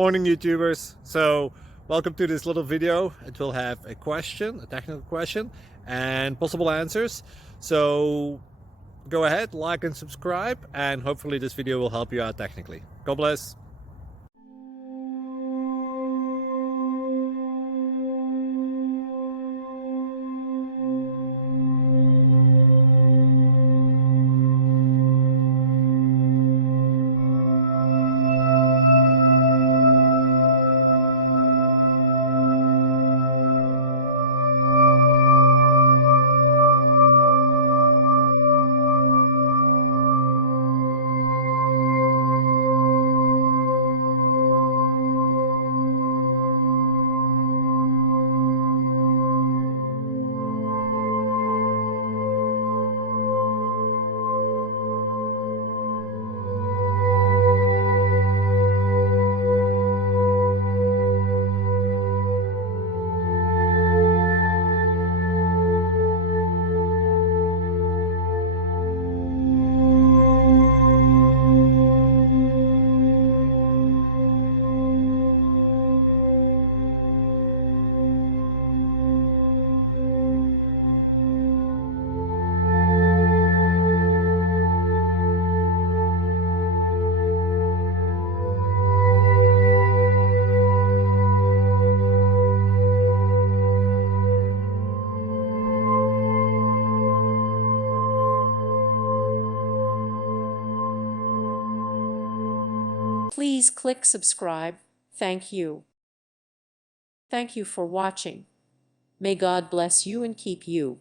Morning YouTubers. So welcome to this little video. It will have a question, a technical question, and possible answers. So go ahead, like and subscribe, and hopefully this video will help you out technically. God bless. Please click subscribe. Thank you. Thank you for watching. May God bless you and keep you.